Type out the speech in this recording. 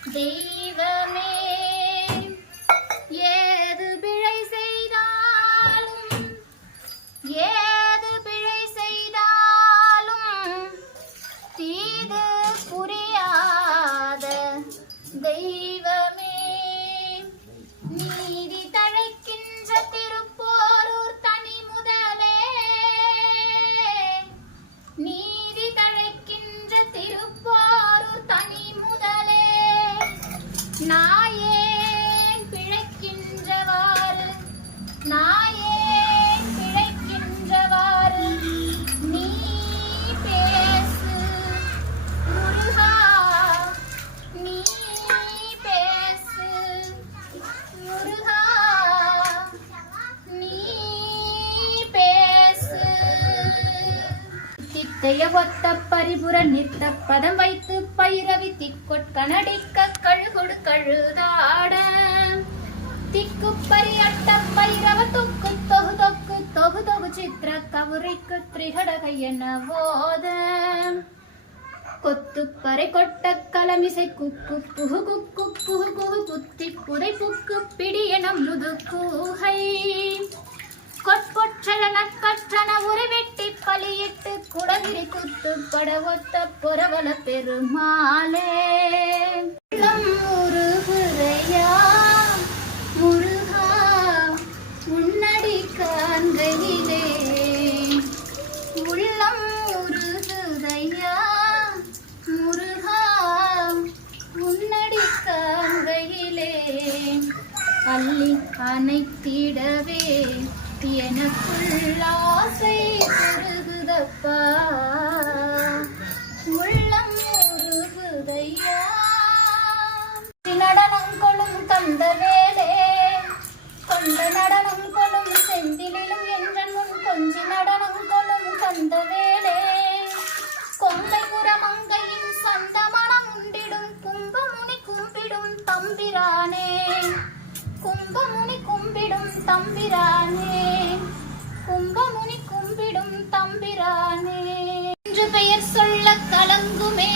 தெய்வமே ஏது பிழை செய்தாலும் ஏது பிழை செய்தாலும் தீது புரியாத தெய்வமே நீதி தழைக்கின்ற திருப்போரூர் தனி முதலே நீதி தழைக்கின்ற திருப்போரூர் தனி முதலே நாயேன் பிழைக்கின்றவாறு நாயேன் பிழைக்கின்றவாறு நீ பேசு முருகா நீ பேசு முருகா நீ பேசு தித்தைய ஒத்த பரிபுர நிறுத்த பதம் வைத்து பைரவி திக்கொட்கனடிக்க கழுகொடு கழுதாட திக்கு பரியட்ட பைரவ தொக்கு தொகு தொக்கு தொகு தொகு சித்திர கவுரிக்கு திரிகடகை என போத கொத்துப்பறை கொட்ட கலமிசை குக்கு புகு குக்கு புகு குகு குத்தி புதை புக்கு பிடி எனும் முது கூகை கொட்பொற்றல நட்பற்றன உருவெட்டி பலியிட்டு குடகிரி குத்து பட ஒத்த பொறவல பெருமாளே முருகுரையா முருகா உன்னடி காண்கையிலே உள்ளம் முருகுரையா முருகா உன்னடி காண்கையிலே அள்ளி அணைத்திடவே எனக்குள் ஆசை பெருகுதப்பா உள்ளம் முருகுதையா நடனம் கொள்ளும் கந்தவேலே கொண்ட நடனம் கொள்ளும் செந்திலும் என்றன் முன் கொஞ்சி நடனம் கொள்ளும் கந்தவேலே கொங்கை புறமங்கையின் சொந்த மனம் உண்டிடும் கும்பமுனி கும்பிடும் தம்பிரானே கும்பமுனி கும்பிடும் தம்பிரானே கும்பமுனி கும்பிடும் தம்பிரானே என்று பெயர் சொல்ல கலங்குமே